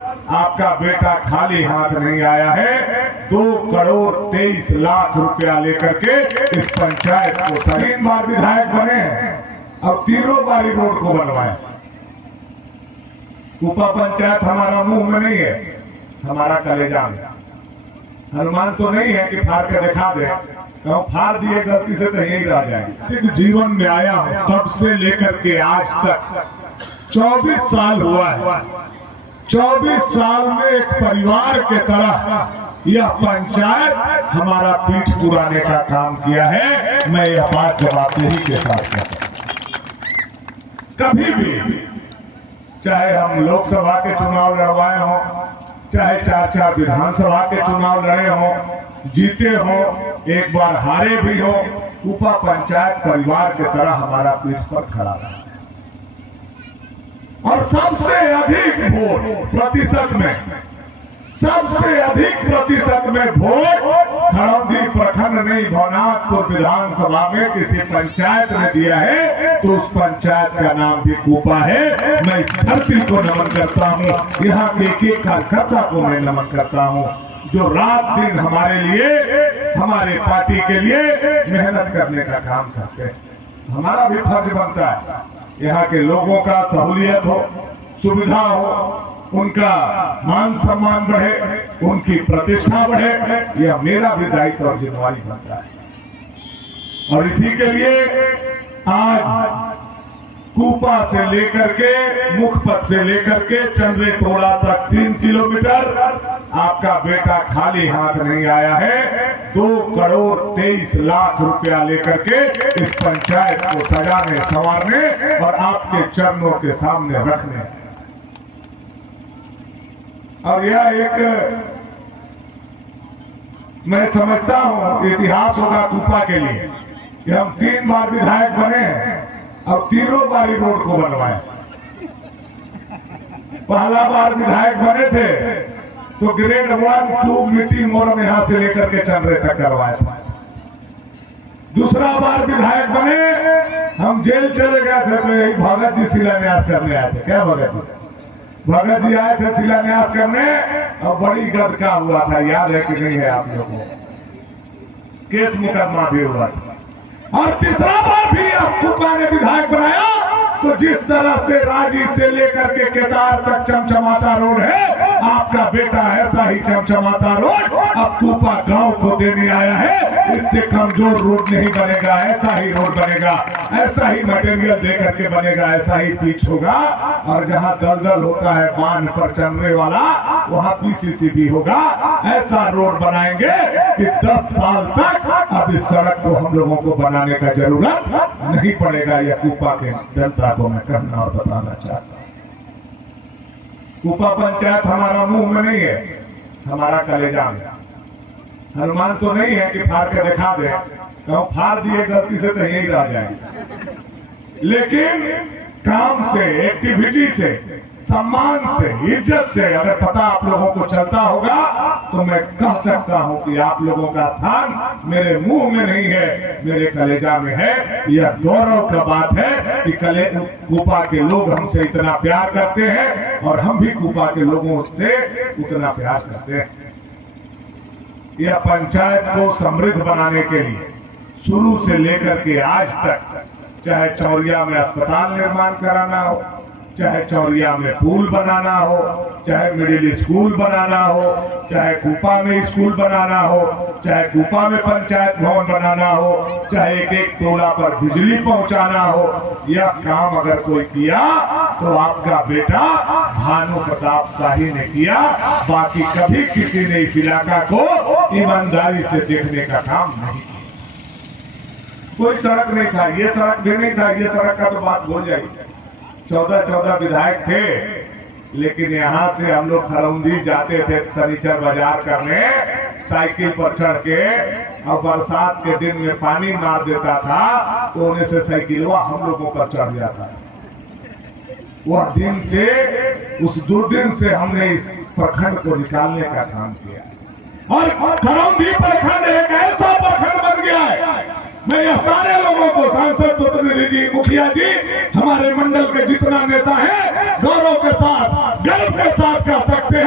आपका बेटा खाली हाथ नहीं आया है। 2,23,00,000 रुपया लेकर के इस पंचायत को 3 बार विधायक बने हैं और तीनों बारी रोड को बनवाए। कुपा पंचायत हमारा मुंह में नहीं है, हमारा कलेजा में। हनुमान तो नहीं है कि फाड़ के दिखा दे, कहूं फाड़ दिए गलती से तो यही रह जाएगी। जीवन में आया हूं तब से लेकर के आज तक 24 साल हुआ है। 24 साल में एक परिवार के तरह यह पंचायत हमारा पीठ पुराने का काम किया है। मैं यह बात जवाबदेही के साथ कहता हूं। कभी भी चाहे हम लोकसभा के चुनाव लड़वाए हों, चाहे 4 विधानसभा के चुनाव लड़े हों, जीते हों, एक बार हारे भी हो, कुपा पंचायत परिवार की तरह हमारा पीठ पर खड़ा रहा और सबसे अधिक वोट प्रतिशत में वोट खरौंधी प्रखंड नहीं भवनाथपुर विधानसभा में किसी पंचायत ने दिया है तो उस पंचायत का नाम भी कुपा है। मैं इस धरती को नमन करता हूँ, यहाँ के एक कार्यकर्ता को मैं नमन करता हूँ जो रात दिन हमारे लिए, हमारे पार्टी के लिए मेहनत करने का काम करते हैं। हमारा भी फर्ज बनता है यहाँ के लोगों का सहूलियत हो, सुविधा हो, उनका मान सम्मान बढ़े, उनकी प्रतिष्ठा बढ़े, यह मेरा भी दायित्व और जिम्मेवारी बनता है। और इसी के लिए आज कुपा से लेकर के मुखपत से लेकर के चंद्रे तोड़ा तक 3 किलोमीटर आपका बेटा खाली हाथ नहीं आया है। 2,23,00,000 रुपया लेकर के इस पंचायत को सजाने, संवारने और आपके चरणों के सामने रखने। और यह एक मैं समझता हूं इतिहास होगा कुपा के लिए कि हम 3 बार विधायक बने हैं और तीनों बारी रोड को बनवाए। पहला बार विधायक बने थे तो ग्रेड 1, 2 मिट्टी मोरम यहां से लेकर के चंद्रे तक करवाए थे। दूसरा बार विधायक बने, हम जेल चले गए थे तो यही भगत जी शिलान्यास करने आए थे। क्या भगत जी आए थे शिलान्यास करने और बड़ी गदका हुआ था, याद है कि नहीं है आप लोगों को? केस मुकदमा भी हुआ था। और तीसरा बार भी आप कुपा ने विधायक बनाया तो जिस तरह से राजी से लेकर के केदार तक चमचमाता रोड है, आपका बेटा ऐसा ही चमचमाता रोड अब कुपा गांव को देने आया है। इससे कमजोर रोड नहीं बनेगा, ऐसा ही रोड बनेगा, ऐसा ही मटेरियल देकर के बनेगा, ऐसा ही पिच होगा। और जहां दलदल होता है बांध पर चलने वाला, वहां पीसीसी भी होगा। ऐसा रोड बनाएंगे कि 10 साल तक अब इस सड़क को हम लोगों को बनाने का जरूरत नहीं पड़ेगा। यह कुपा के जनता को मैं कहना और बताना चाहता हूं। कुपा पंचायत हमारा मुंह में नहीं है, हमारा कलेजा में। हनुमान तो नहीं है कि फाड़ के दिखा दे, कहूं फाड़ दिए गलती से तो यही रह जाएगी। लेकिन काम से, एक्टिविटी से, सम्मान से, इज्जत से अगर पता आप लोगों को चलता होगा तो मैं कह सकता हूं कि आप लोगों का स्थान मेरे मुंह में नहीं है, मेरे कलेजा में है। यह गौरव का बात है कि कुपा के लोग हमसे इतना प्यार करते हैं और हम भी कुपा के लोगों से उतना प्यार करते हैं। यह पंचायत को समृद्ध बनाने के लिए शुरू से लेकर के आज तक, चाहे चौरिया में अस्पताल निर्माण कराना हो, चाहे चौरिया में पुल बनाना हो, चाहे मिडिल स्कूल बनाना हो, चाहे कुपा में स्कूल बनाना हो, चाहे कुपा में पंचायत भवन बनाना हो, चाहे एक टोला पर बिजली पहुंचाना हो, यह काम अगर कोई किया तो आपका बेटा भानु प्रताप शाही ने किया। बाकी कभी किसी ने इस इलाका को ईमानदारी से देखने का काम नहीं किया। कोई सड़क नहीं था, ये सड़क भी नहीं था, ये सड़क का तो बात भूल जाइए। 14 विधायक थे, लेकिन यहाँ से हम लोग खरौंधी जाते थे शनिचर बाजार करने, साइकिल पर चढ़ के, और बरसात के दिन में पानी मार देता था तो उन्हें से साइकिलवा हम लोगों पर चढ़ जाता। वह दिन से, उस दुर्दिन से हमने इस प्रखंड को निकालने का काम किया और खरौंधी प्रखंड एक ऐसा प्रखंड बन गया है। मैं यह सारे लोगों को, सांसद, प्रतिनिधि जी, मुखिया जी, हमारे मंडल के जितना नेता है, गौरव के साथ, गर्व के साथ कह सकते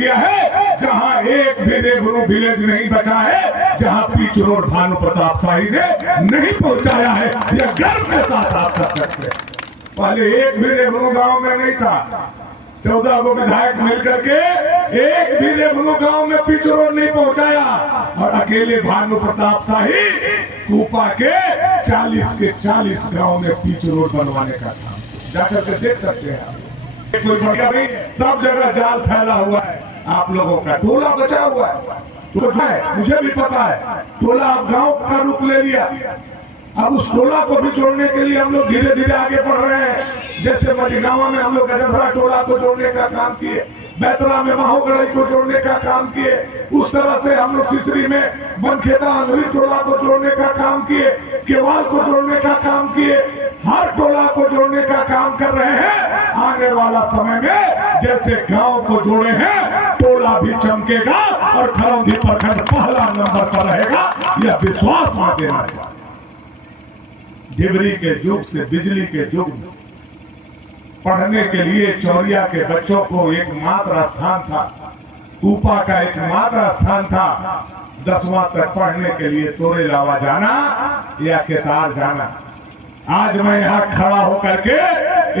गया है, जहां एक भी रेवन्यू विलेज नहीं बचा है जहां पीच रोड भानु प्रताप शाही ने नहीं पहुंचाया है। यह गर्व के साथ आप कर सकते हैं। पहले एक भी रेवन्यू गांव में नहीं था। 14 को विधायक मिलकर के एक भी रेवन्यू गांव में पिच रोड नहीं पहुंचाया, और अकेले भानु प्रताप शाही कूपा के 40 के 40 गांव में पिच रोड बनवाने का काम जाकर के देख सकते हैं। कोई बढ़िया नहीं, सब जगह जाल फैला हुआ है। आप लोगों का टोला बचा हुआ है, तो है मुझे भी पता है। टोला अब गांव का रूप ले लिया। अब उस टोला को भी जोड़ने के लिए हम लोग धीरे धीरे आगे बढ़ रहे हैं। जैसे मझगांवा में हम लोग गजधरा टोला को जोड़ने का काम किए, बैतरा में माहोगढ़ई को जोड़ने का काम किए, उस तरह से हम लोग सिसरी में बनखेता अंधरी टोला को जोड़ने का काम किए, केवाल को जोड़ने का काम किए। हर टोला को जोड़ने का काम कर रहे हैं। आने वाला समय में जैसे गांव को जोड़े हैं, टोला भी चमकेगा और खरौंधी प्रखंड पहला नंबर पर रहेगा। यह विश्वास में देना चाहिए। डिबरी के युग से बिजली के युग में पढ़ने के लिए चौरिया के बच्चों को एकमात्र स्थान था, कूपा का एकमात्र स्थान था 10वां तक पढ़ने के लिए तोरे लावा जाना या केतार जाना। आज मैं यहाँ खड़ा होकर के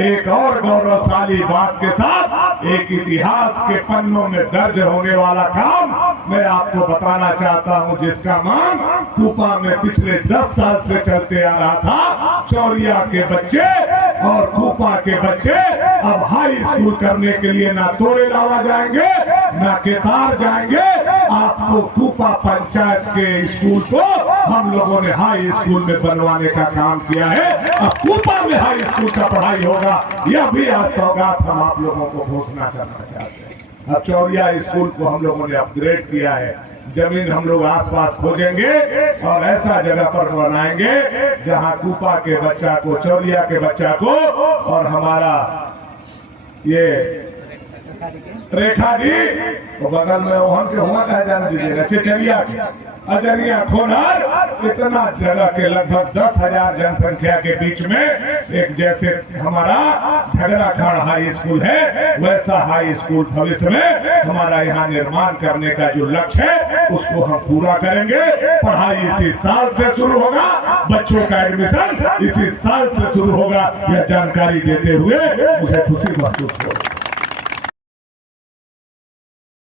एक और गौरवशाली बात के साथ एक इतिहास के पन्नों में दर्ज होने वाला काम मैं आपको बताना चाहता हूँ, जिसका मांग कूपा में पिछले 10 साल से चलते आ रहा था। चौरिया के बच्चे और कूपा के बच्चे अब हाई स्कूल करने के लिए ना तोरे लावा जाएंगे ना केतार जाएंगे। आपको कूपा पंचायत के स्कूल को हम लोगों ने हाई स्कूल में बनवाने का काम किया है। अब कूपा में हाई स्कूल का पढ़ाई होगा, यह भी आज सौगात हम आप लोगों को घोषणा करना चाहते हैं। अब चौरिया स्कूल को हम लोगों ने अपग्रेड किया है। जमीन हम लोग आसपास खोजेंगे और ऐसा जगह पर बनाएंगे जहां कूपा के बच्चा को, चौरिया के बच्चा को और हमारा ये रेखा जी तो बगल में ओहन के हुआ कहा जाना दीजिएगा, चिचरिया अजरिया खोनर, इतना जगह के लगभग 10,000 जनसंख्या के बीच में एक जैसे हमारा झगड़ाखाड़ हाई स्कूल है, वैसा हाई स्कूल भविष्य में हमारा यहाँ निर्माण करने का जो लक्ष्य है उसको हम पूरा करेंगे। पढ़ाई इसी साल से शुरू होगा, बच्चों का एडमिशन इसी साल से शुरू होगा। यह जानकारी देते हुए मुझे खुशी महसूस हो।